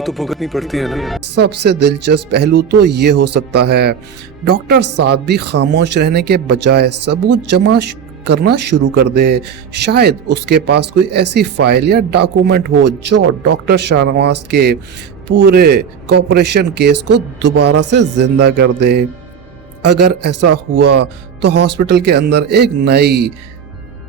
तो भुगतनी पड़ती है ना। सबसे दिलचस्प पहलू तो ये हो सकता है डॉक्टर साद भी खामोश रहने के बजाय सबूत जमा करना शुरू कर दे। शायद उसके पास कोई ऐसी फाइल या डॉक्यूमेंट हो जो डॉक्टर शाहनवाज के पूरे कॉर्पोरेशन केस को दोबारा से जिंदा कर दे। अगर ऐसा हुआ तो हॉस्पिटल के अंदर एक नई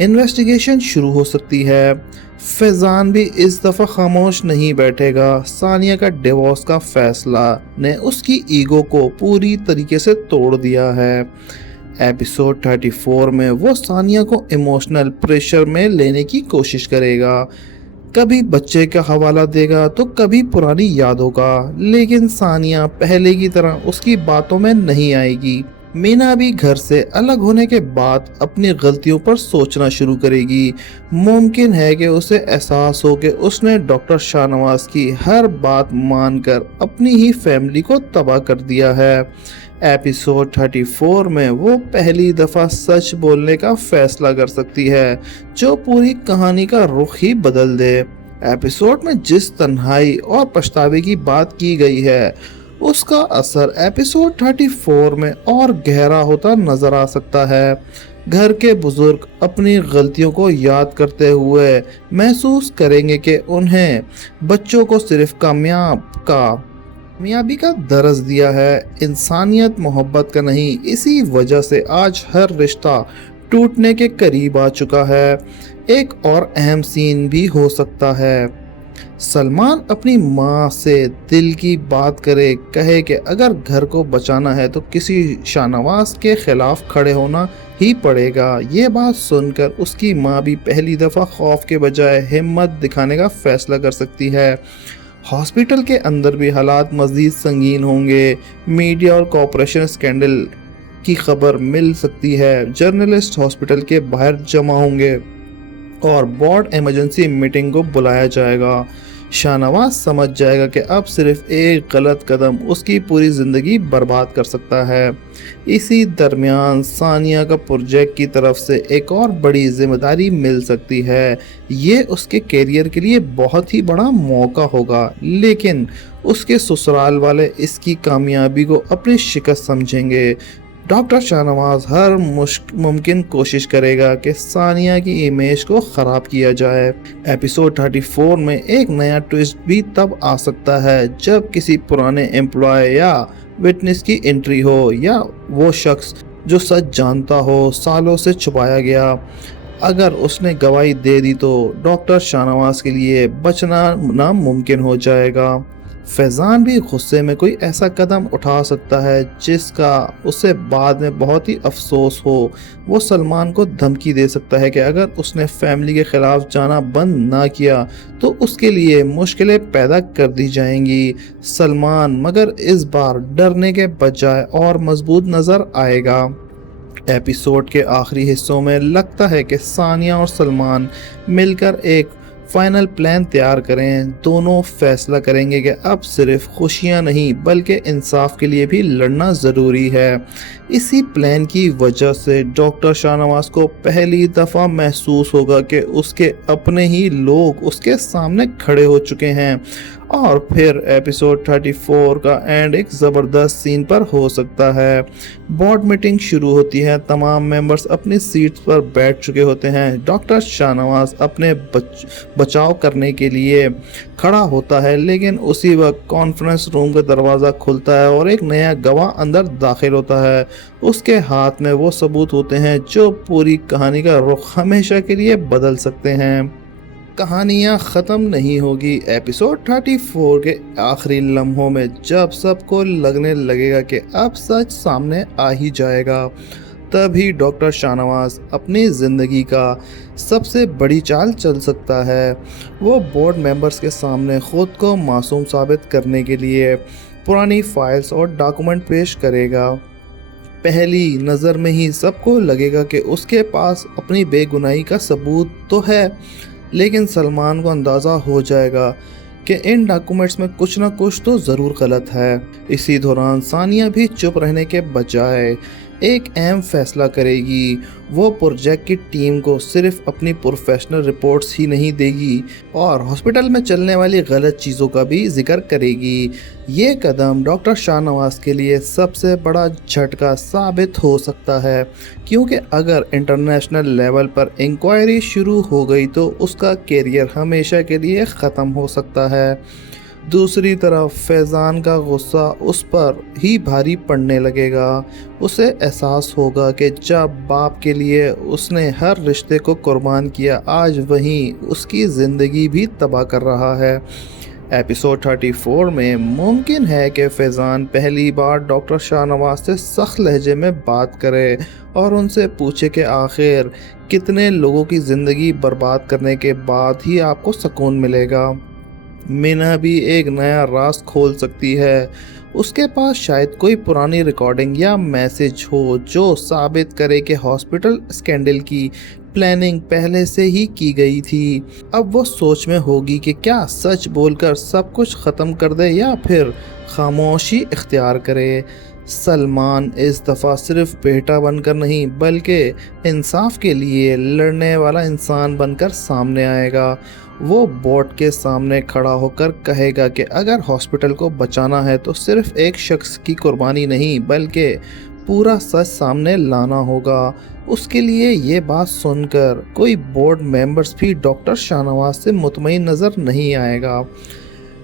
इन्वेस्टिगेशन शुरू हो सकती है। फैजान भी इस दफ़ा खामोश नहीं बैठेगा। सानिया का डिवोर्स का फैसला ने उसकी ईगो को पूरी तरीके से तोड़ दिया है। एपिसोड 34 में वो सानिया को इमोशनल प्रेशर में लेने की कोशिश करेगा। कभी बच्चे का हवाला देगा तो कभी पुरानी यादों का, लेकिन सानिया पहले की तरह उसकी बातों में नहीं आएगी। मीना भी घर से अलग होने के बाद अपनी गलतियों पर सोचना शुरू करेगी। मुमकिन है कि उसे एहसास हो कि उसने डॉक्टर शाहनवाज की हर बात मानकर अपनी ही फैमिली को तबाह कर दिया है। एपिसोड 34 में वो पहली दफ़ा सच बोलने का फैसला कर सकती है जो पूरी कहानी का रुख ही बदल दे। एपिसोड में जिस तन्हाई और पछतावे की बात की गई है उसका असर एपिसोड 34 में और गहरा होता नजर आ सकता है। घर के बुजुर्ग अपनी गलतियों को याद करते हुए महसूस करेंगे कि उन्हें बच्चों को सिर्फ कामयाबी का दर्स दिया है, इंसानियत मोहब्बत का नहीं। इसी वजह से आज हर रिश्ता टूटने के करीब आ चुका है। एक और अहम सीन भी हो सकता है। सलमान अपनी माँ से दिल की बात करे, कहे कि अगर घर को बचाना है तो किसी शाहनवाज के खिलाफ खड़े होना ही पड़ेगा। ये बात सुनकर उसकी माँ भी पहली दफ़ा खौफ के बजाय हिम्मत दिखाने का फैसला कर सकती है। हॉस्पिटल के अंदर भी हालात मज़ीद संगीन होंगे। मीडिया और कॉर्पोरेशन स्कैंडल की खबर मिल सकती है। जर्नलिस्ट हॉस्पिटल के बाहर जमा होंगे और बोर्ड इमरजेंसी मीटिंग को बुलाया जाएगा। शाहनवाज समझ जाएगा कि अब सिर्फ एक गलत कदम उसकी पूरी ज़िंदगी बर्बाद कर सकता है। इसी दरमियान सानिया का प्रोजेक्ट की तरफ से एक और बड़ी जिम्मेदारी मिल सकती है। ये उसके कैरियर के लिए बहुत ही बड़ा मौका होगा, लेकिन उसके ससुराल वाले इसकी कामयाबी को अपनी शिकस्त समझेंगे। डॉक्टर शाहनवाज हर मुमकिन कोशिश करेगा कि सानिया की इमेज को ख़राब किया जाए। एपिसोड 34 में एक नया ट्विस्ट भी तब आ सकता है जब किसी पुराने एम्प्लॉय या विटनेस की एंट्री हो, या वो शख्स जो सच जानता हो सालों से छुपाया गया। अगर उसने गवाही दे दी तो डॉक्टर शाहनवाज के लिए बचना नामुमकिन हो जाएगा। फैजान भी गुस्से में कोई ऐसा कदम उठा सकता है जिसका उसे बाद में बहुत ही अफसोस हो। वो सलमान को धमकी दे सकता है कि अगर उसने फैमिली के खिलाफ जाना बंद ना किया तो उसके लिए मुश्किलें पैदा कर दी जाएंगी। सलमान मगर इस बार डरने के बजाय और मजबूत नज़र आएगा। एपिसोड के आखिरी हिस्सों में लगता है कि सानिया और सलमान मिलकर एक फाइनल प्लान तैयार करें। दोनों फैसला करेंगे कि अब सिर्फ खुशियां नहीं बल्कि इंसाफ के लिए भी लड़ना ज़रूरी है। इसी प्लान की वजह से डॉक्टर शाहनवाज को पहली दफ़ा महसूस होगा कि उसके अपने ही लोग उसके सामने खड़े हो चुके हैं। और फिर एपिसोड 34 का एंड एक ज़बरदस्त सीन पर हो सकता है। बोर्ड मीटिंग शुरू होती है, तमाम मेंबर्स अपनी सीट्स पर बैठ चुके होते हैं। डॉक्टर शाहनवाज अपने बचाव करने के लिए खड़ा होता है, लेकिन उसी वक्त कॉन्फ्रेंस रूम का दरवाज़ा खुलता है और एक नया गवाह अंदर दाखिल होता है। उसके हाथ में वो सबूत होते हैं जो पूरी कहानी का रुख हमेशा के लिए बदल सकते हैं। कहानियाँ ख़त्म नहीं होगी। एपिसोड 34 के आखिरी लम्हों में जब सबको लगने लगेगा कि अब सच सामने आ ही जाएगा, तभी डॉक्टर शाहनवाज अपनी ज़िंदगी का सबसे बड़ी चाल चल सकता है। वो बोर्ड मेंबर्स के सामने ख़ुद को मासूम साबित करने के लिए पुरानी फाइल्स और डॉक्यूमेंट पेश करेगा। पहली नज़र में ही सबको लगेगा कि उसके पास अपनी बेगुनाही का सबूत तो है, लेकिन सलमान को अंदाज़ा हो जाएगा कि इन डॉक्यूमेंट्स में कुछ ना कुछ तो ज़रूर गलत है। इसी दौरान सानिया भी चुप रहने के बजाय ایک اہم فیصلہ کرے گی۔ وہ پروجیکٹ کی ٹیم کو صرف اپنی پروفیشنل رپورٹس ہی نہیں دے گی اور ہاسپٹل میں چلنے والی غلط چیزوں کا بھی ذکر کرے گی۔ یہ قدم ڈاکٹر شاہ نواز کے لیے سب سے بڑا جھٹکا ثابت ہو سکتا ہے، کیونکہ اگر انٹرنیشنل لیول پر انکوائری شروع ہو گئی تو اس کا کیریئر ہمیشہ کے لیے ختم ہو سکتا ہے۔ دوسری طرف فیضان کا غصہ اس پر ہی بھاری پڑنے لگے گا۔ اسے احساس ہوگا کہ جب باپ کے لیے اس نے ہر رشتے کو قربان کیا، آج وہیں اس کی زندگی بھی تباہ کر رہا ہے۔ ایپیسوڈ 34 میں ممکن ہے کہ فیضان پہلی بار ڈاکٹر شاہ نواز سے سخت لہجے میں بات کرے اور ان سے پوچھے کہ آخر کتنے لوگوں کی زندگی برباد کرنے کے بعد ہی آپ کو سکون ملے گا۔ مینا بھی ایک نیا راز کھول سکتی ہے۔ اس کے پاس شاید کوئی پرانی ریکارڈنگ یا میسج ہو جو ثابت کرے کہ ہاسپٹل اسکینڈل کی پلاننگ پہلے سے ہی کی گئی تھی۔ اب وہ سوچ میں ہوگی کہ کیا سچ بول کر سب کچھ ختم کر دے یا پھر خاموشی اختیار کرے۔ سلمان اس دفعہ صرف بیٹا بن کر نہیں بلکہ انصاف کے لیے لڑنے والا انسان بن کر سامنے آئے گا۔ وہ بورڈ کے سامنے کھڑا ہو کر کہے گا کہ اگر ہاسپٹل کو بچانا ہے تو صرف ایک شخص کی قربانی نہیں بلکہ پورا سچ سامنے لانا ہوگا۔ اس کے لیے یہ بات سن کر کوئی بورڈ ممبرز بھی ڈاکٹر شاہ نواز سے مطمئن نظر نہیں آئے گا۔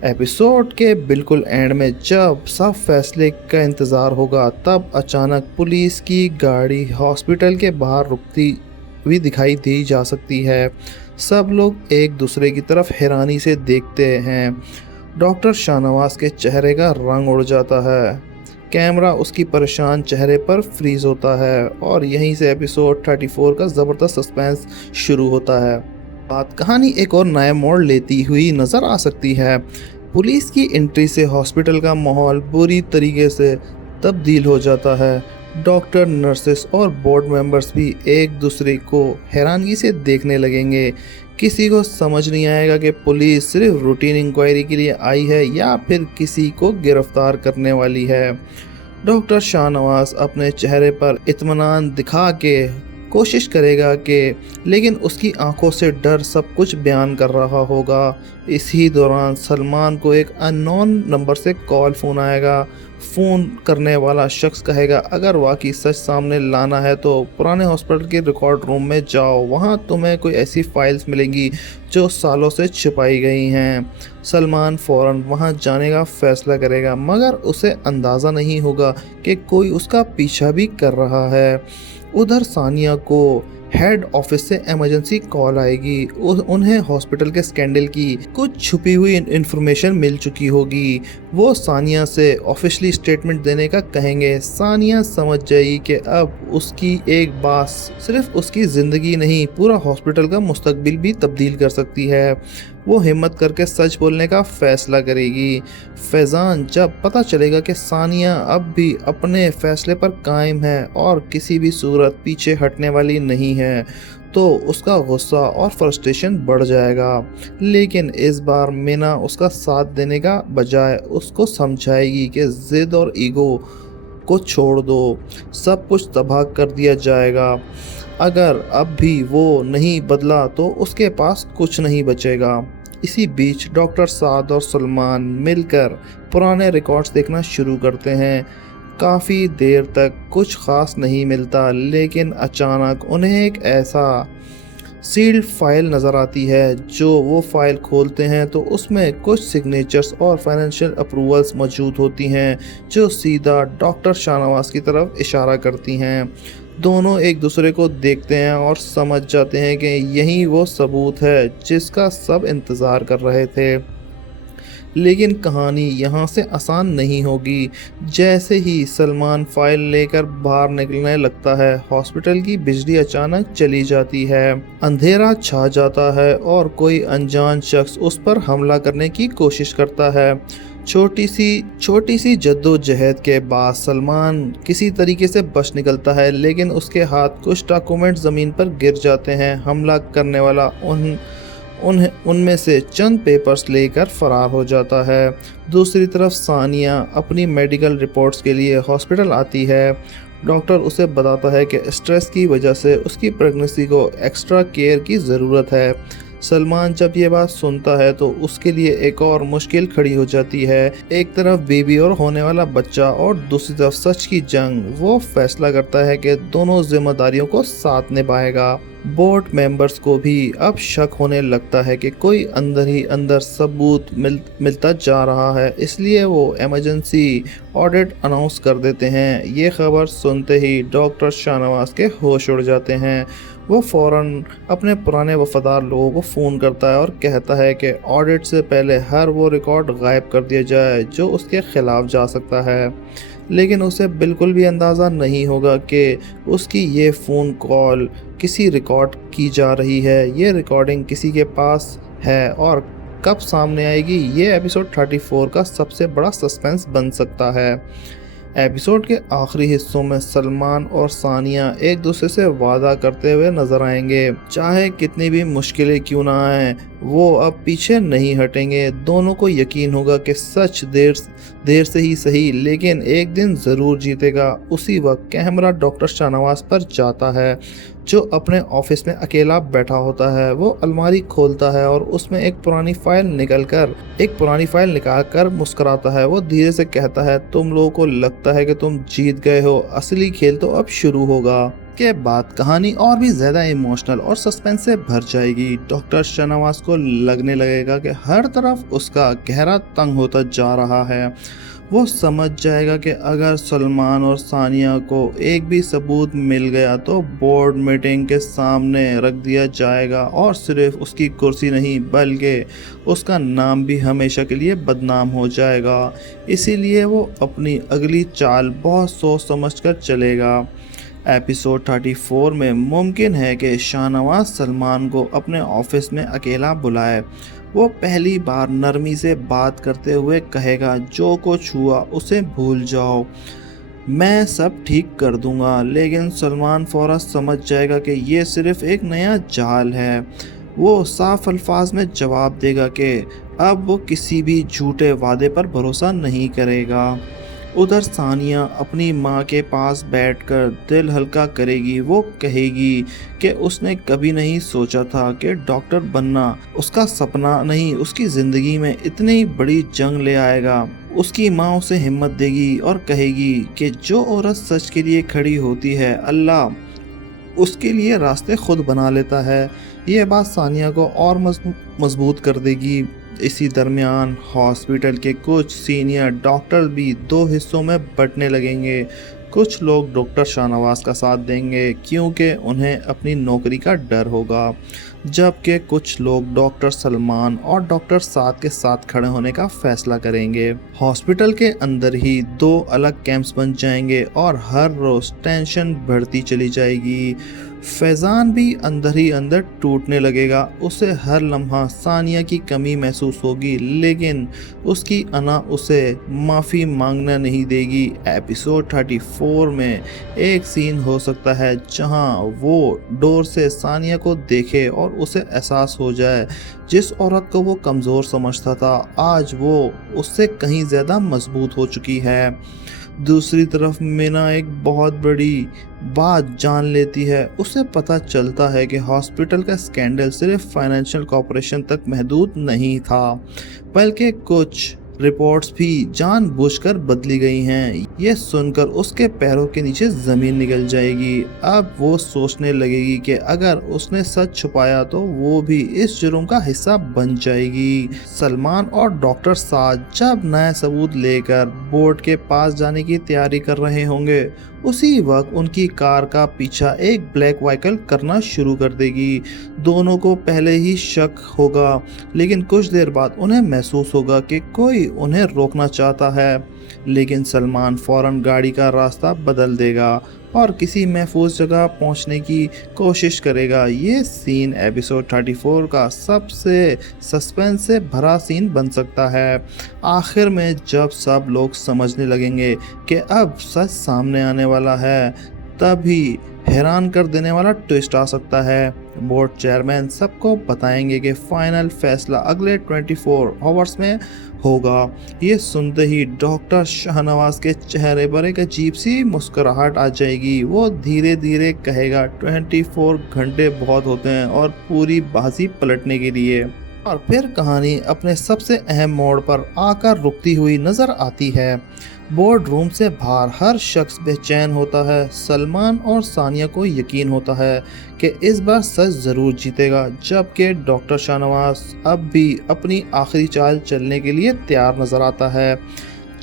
ایپیسوڈ کے بالکل اینڈ میں جب سب فیصلے کا انتظار ہوگا، تب اچانک پولیس کی گاڑی ہاسپٹل کے باہر رکتی ہوئی دکھائی دی جا سکتی ہے۔ سب لوگ ایک دوسرے کی طرف حیرانی سے دیکھتے ہیں۔ ڈاکٹر شاہ نواز کے چہرے کا رنگ اڑ جاتا ہے، کیمرہ اس کی پریشان چہرے پر فریز ہوتا ہے اور یہیں سے ایپیسوڈ 34 کا زبردست سسپینس شروع ہوتا ہے۔ کہانی ایک اور نئے موڑ لیتی ہوئی نظر آ سکتی ہے۔ پولیس کی انٹری سے ہاسپٹل کا ماحول بری طریقے سے تبدیل ہو جاتا ہے۔ ڈاکٹر، نرسز اور بورڈ ممبرز بھی ایک دوسرے کو حیرانگی سے دیکھنے لگیں گے۔ کسی کو سمجھ نہیں آئے گا کہ پولیس صرف روٹین انکوائری کے لیے آئی ہے یا پھر کسی کو گرفتار کرنے والی ہے۔ ڈاکٹر شاہ نواز اپنے چہرے پر اطمینان دکھا کے کوشش کرے گا لیکن اس کی آنکھوں سے ڈر سب کچھ بیان کر رہا ہوگا۔ اسی دوران سلمان کو ایک ان نون نمبر سے فون آئے گا۔ فون کرنے والا شخص کہے گا اگر واقعی سچ سامنے لانا ہے تو پرانے ہاسپٹل کے ریکارڈ روم میں جاؤ، وہاں تمہیں کوئی ایسی فائلز ملیں گی جو سالوں سے چھپائی گئی ہیں۔ سلمان فوراً وہاں جانے کا فیصلہ کرے گا، مگر اسے اندازہ نہیں ہوگا کہ کوئی اس کا پیچھا بھی کر رہا ہے۔ ادھر ثانیہ کو ہیڈ آفس سے ایمرجنسی کال آئے گی۔ انہیں ہاسپٹل کے اسکینڈل کی کچھ چھپی ہوئی انفارمیشن مل چکی ہوگی۔ وہ ثانیہ سے آفیشلی اسٹیٹمنٹ دینے کا کہیں گے۔ ثانیہ سمجھ جائے گی کہ اب اس کی ایک بات صرف اس کی زندگی نہیں، پورا ہاسپٹل کا مستقبل بھی تبدیل کر سکتی ہے۔ وہ ہمت کر کے سچ بولنے کا فیصلہ کرے گی۔ فیضان جب پتہ چلے گا کہ ثانیہ اب بھی اپنے فیصلے پر قائم ہے اور کسی بھی صورت پیچھے ہٹنے والی نہیں ہے، تو اس کا غصہ اور فرسٹریشن بڑھ جائے گا۔ لیکن اس بار مینا اس کا ساتھ دینے کا بجائے اس کو سمجھائے گی کہ ضد اور ایگو کو چھوڑ دو، سب کچھ تباہ کر دیا جائے گا۔ اگر اب بھی وہ نہیں بدلا تو اس کے پاس کچھ نہیں بچے گا۔ اسی بیچ ڈاکٹر سعد اور سلمان مل کر پرانے ریکارڈز دیکھنا شروع کرتے ہیں۔ کافی دیر تک کچھ خاص نہیں ملتا، لیکن اچانک انہیں ایک ایسا سیلڈ فائل نظر آتی ہے۔ جو وہ فائل کھولتے ہیں تو اس میں کچھ سگنیچرز اور فائنینشیل اپروولز موجود ہوتی ہیں جو سیدھا ڈاکٹر شاہ نواز کی طرف اشارہ کرتی ہیں۔ دونوں ایک دوسرے کو دیکھتے ہیں اور سمجھ جاتے ہیں کہ یہی وہ ثبوت ہے جس کا سب انتظار کر رہے تھے۔ لیکن کہانی یہاں سے آسان نہیں ہوگی۔ جیسے ہی سلمان فائل لے کر باہر نکلنے لگتا ہے، ہاسپٹل کی بجلی اچانک چلی جاتی ہے، اندھیرا چھا جاتا ہے اور کوئی انجان شخص اس پر حملہ کرنے کی کوشش کرتا ہے۔ چھوٹی سی جدوجہد کے بعد سلمان کسی طریقے سے بچ نکلتا ہے، لیکن اس کے ہاتھ کچھ ڈاکومنٹ زمین پر گر جاتے ہیں۔ حملہ کرنے والا उनमें से चंद पेपर्स लेकर फरार हो जाता है। दूसरी तरफ सानिया अपनी मेडिकल रिपोर्ट्स के लिए हॉस्पिटल आती है। डॉक्टर उसे बताता है कि स्ट्रेस की वजह से उसकी प्रेगनेंसी को एक्स्ट्रा केयर की ज़रूरत है। सलमान जब ये बात सुनता है तो उसके लिए एक और मुश्किल खड़ी हो जाती है। एक तरफ बेबी और होने वाला बच्चा और दूसरी तरफ सच की जंग। वो फैसला करता है कि दोनों जिम्मेदारियों को साथ निभाएगा। बोर्ड मेंबर्स को भी अब शक होने लगता है कि कोई अंदर ही अंदर सबूत मिलता जा रहा है, इसलिए वो इमरजेंसी ऑडिट अनाउंस कर देते हैं। ये खबर सुनते ही डॉक्टर शाहनवाज के होश उड़ जाते हैं। वो फ़ौरन अपने पुराने वफादार लोगों को फ़ोन करता है और कहता है कि ऑडिट से पहले हर वो रिकॉर्ड गायब कर दिया जाए जो उसके ख़िलाफ़ जा सकता है। लेकिन उसे बिल्कुल भी अंदाज़ा नहीं होगा कि उसकी ये फ़ोन कॉल किसी रिकॉर्ड की जा रही है। ये रिकॉर्डिंग किसी के पास है और कब सामने आएगी, ये एपिसोड 34 का सबसे बड़ा सस्पेंस बन सकता है। एपिसोड के आखिरी हिस्सों में सलमान और सानिया एक दूसरे से वादा करते हुए नजर आएंगे। चाहे कितनी भी मुश्किलें क्यों ना आए, वो अब पीछे नहीं हटेंगे। दोनों को यकीन होगा कि सच देर से ही सही लेकिन एक दिन ज़रूर जीतेगा। उसी वक्त कैमरा डॉक्टर शाहनवाज पर जाता है जो अपने ऑफिस में अकेला बैठा होता है। वो अलमारी खोलता है और उसमें एक पुरानी फाइल निकाल कर मुस्कुराता है। वो धीरे से कहता है, तुम लोगों को लगता है कि तुम जीत गए हो, असली खेल तो अब शुरू होगा। के बाद कहानी और भी ज़्यादा इमोशनल और सस्पेंस से भर जाएगी। डॉक्टर शाहनवाज को लगने लगेगा कि हर तरफ उसका गहरा तंग होता जा रहा है। वो समझ जाएगा कि अगर सलमान और सानिया को एक भी सबूत मिल गया तो बोर्ड मीटिंग के सामने रख दिया जाएगा और सिर्फ उसकी कुर्सी नहीं बल्कि उसका नाम भी हमेशा के लिए बदनाम हो जाएगा। इसीलिए वो अपनी अगली चाल बहुत सोच समझ कर चलेगा। एपिसोड 34 में मुमकिन है कि शाहनवाज सलमान को अपने ऑफिस में अकेला बुलाए। वो पहली बार नरमी से बात करते हुए कहेगा, जो कुछ हुआ उसे भूल जाओ, मैं सब ठीक कर दूंगा। लेकिन सलमान फौरन समझ जाएगा कि ये सिर्फ एक नया जाल है। वो साफ अल्फाज में जवाब देगा कि अब वो किसी भी झूठे वादे पर भरोसा नहीं करेगा। उधर सानिया अपनी माँ के पास बैठकर दिल हल्का करेगी। वो कहेगी कि उसने कभी नहीं सोचा था कि डॉक्टर बनना उसका सपना नहीं, उसकी ज़िंदगी में इतनी बड़ी जंग ले आएगा। उसकी माँ उसे हिम्मत देगी और कहेगी कि जो औरत सच के लिए खड़ी होती है, अल्लाह उसके लिए रास्ते खुद बना लेता है। ये बात सानिया को और मजबूत कर देगी। इसी दरमियान हॉस्पिटल के कुछ सीनियर डॉक्टर भी दो हिस्सों में बंटने लगेंगे। कुछ लोग डॉक्टर शाहनवाज का साथ देंगे क्योंकि उन्हें अपनी नौकरी का डर होगा, जबकि कुछ लोग डॉक्टर सलमान और डॉक्टर साद के साथ खड़े होने का फैसला करेंगे। हॉस्पिटल के अंदर ही दो अलग कैंप्स बन जाएंगे और हर रोज टेंशन बढ़ती चली जाएगी। फैज़ान भी अंदर ही अंदर टूटने लगेगा। उसे हर लम्हा सानिया की कमी महसूस होगी, लेकिन उसकी अना उसे माफ़ी मांगना नहीं देगी। एपिसोड 34 में एक सीन हो सकता है जहां वो डोर से सानिया को देखे और उसे एहसास हो जाए जिस औरत को वो कमज़ोर समझता था, आज वो उससे कहीं ज़्यादा मजबूत हो चुकी है। दूसरी तरफ मीना एक बहुत बड़ी बात जान लेती है। उसे पता चलता है कि हॉस्पिटल का स्कैंडल सिर्फ फाइनेंशियल कॉर्पोरेशन तक महदूद नहीं था, बल्कि कुछ रिपोर्ट्स भी जानबूझकर बदली गई हैं। ये सुनकर उसके पैरों के नीचे ज़मीन निकल जाएगी। अब वो सोचने लगेगी कि अगर उसने सच छुपाया तो वो भी इस जुर्म का हिस्सा बन जाएगी। सलमान और डॉक्टर साद जब नए सबूत लेकर बोर्ड के पास जाने की तैयारी कर रहे होंगे, उसी वक्त उनकी कार का पीछा एक ब्लैक व्हीकल करना शुरू कर देगी। दोनों को पहले ही शक होगा, लेकिन कुछ देर बाद उन्हें महसूस होगा कि कोई उन्हें रोकना चाहता है। लेकिन सलमान फौरन गाड़ी का रास्ता बदल देगा और किसी महफूज जगह पहुंचने की कोशिश करेगा। ये सीन एपिसोड 34 का सबसे सस्पेंस से भरा सीन बन सकता है। आखिर में जब सब लोग समझने लगेंगे कि अब सच सामने आने वाला है, तभी हैरान कर देने वाला ट्विस्ट आ सकता है। बोर्ड चेयरमैन सबको बताएंगे कि फाइनल फैसला अगले 24 आवर्स में होगा। ये सुनते ही डॉक्टर शाहनवाज के चेहरे पर एक अजीब सी मुस्कुराहट आ जाएगी। वो धीरे धीरे कहेगा 24 घंटे बहुत होते हैं और पूरी बाजी पलटने के लिए। और फिर कहानी अपने सबसे अहम मोड़ पर आकर रुकती हुई नजर आती है। बोर्ड रूम से बाहर हर शख्स बेचैन होता है। सलमान और सानिया को यकीन होता है कि इस बार सच ज़रूर जीतेगा, जबकि डॉक्टर शाहनवाज अब भी अपनी आखिरी चाल चलने के लिए तैयार नज़र आता है।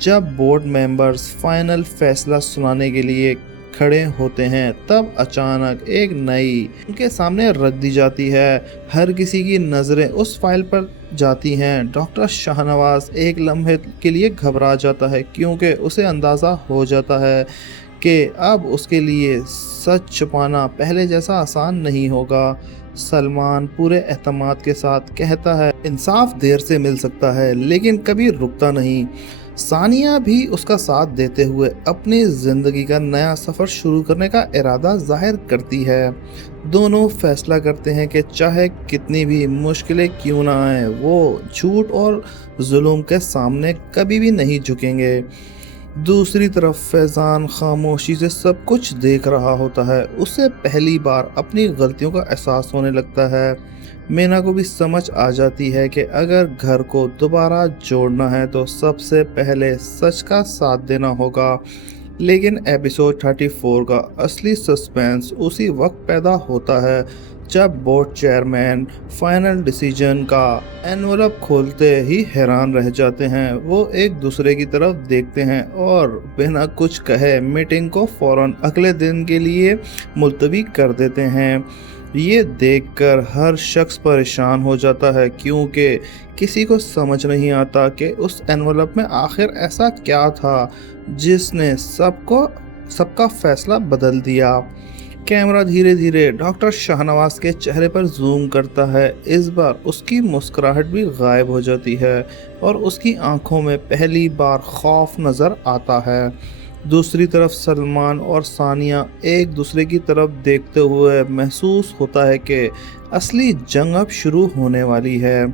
जब बोर्ड मेंबर्स फाइनल फैसला सुनाने के लिए खड़े होते हैं तब अचानक एक नई उनके सामने रख दी जाती है। हर किसी की नज़रें उस फाइल पर जाती हैं। डॉक्टर शाहनवाज एक लम्हे के लिए घबरा जाता है, क्योंकि उसे अंदाज़ा हो जाता है कि अब उसके लिए सच छुपाना पहले जैसा आसान नहीं होगा। सलमान पूरे एतमाद के साथ कहता है, इंसाफ देर से मिल सकता है लेकिन कभी रुकता नहीं। सानिया भी उसका साथ देते हुए अपनी ज़िंदगी का नया सफ़र शुरू करने का इरादा जाहिर करती है। दोनों फैसला करते हैं कि चाहे कितनी भी मुश्किलें क्यों ना आए, वो झूठ और जुल्म के सामने कभी भी नहीं झुकेंगे। दूसरी तरफ फैज़ान खामोशी से सब कुछ देख रहा होता है। उसे पहली बार अपनी गलतियों का एहसास होने लगता है। मीना को भी समझ आ जाती है कि अगर घर को दोबारा जोड़ना है तो सबसे पहले सच का साथ देना होगा। लेकिन एपिसोड 34 का असली सस्पेंस उसी वक्त पैदा होता है जब बोर्ड चेयरमैन फाइनल डिसीजन का एनवलप खोलते ही हैरान रह जाते हैं। वो एक दूसरे की तरफ देखते हैं और बिना कुछ कहे मीटिंग को फौरन अगले दिन के लिए मुलतवी कर देते हैं। ये देखकर हर शख्स परेशान हो जाता है, क्योंकि किसी को समझ नहीं आता कि उस एनवलप में आखिर ऐसा क्या था जिसने सबका फैसला बदल दिया। कैमरा धीरे धीरे डॉक्टर शाहनवाज के चेहरे पर जूम करता है। इस बार उसकी मुस्कुराहट भी गायब हो जाती है और उसकी आंखों में पहली बार खौफ नज़र आता है। दूसरी तरफ सलमान और सानिया एक दूसरे की तरफ देखते हुए महसूस होता है कि असली जंग अब शुरू होने वाली है।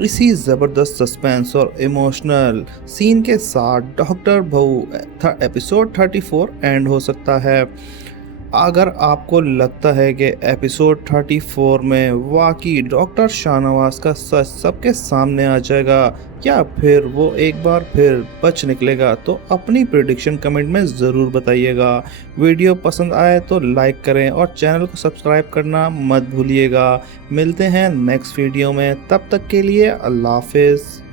इसी ज़बरदस्त सस्पेंस और इमोशनल सीन के साथ डॉक्टर बहू एपिसोड 34 एंड हो सकता है। अगर आपको लगता है कि एपिसोड 34 में वाकई डॉक्टर शाहनवाज का सच सबके सामने आ जाएगा या फिर वो एक बार फिर बच निकलेगा, तो अपनी प्रेडिक्शन कमेंट में ज़रूर बताइएगा। वीडियो पसंद आए तो लाइक करें और चैनल को सब्सक्राइब करना मत भूलिएगा। मिलते हैं नेक्स्ट वीडियो में, तब तक के लिए अल्लाह हाफिज़।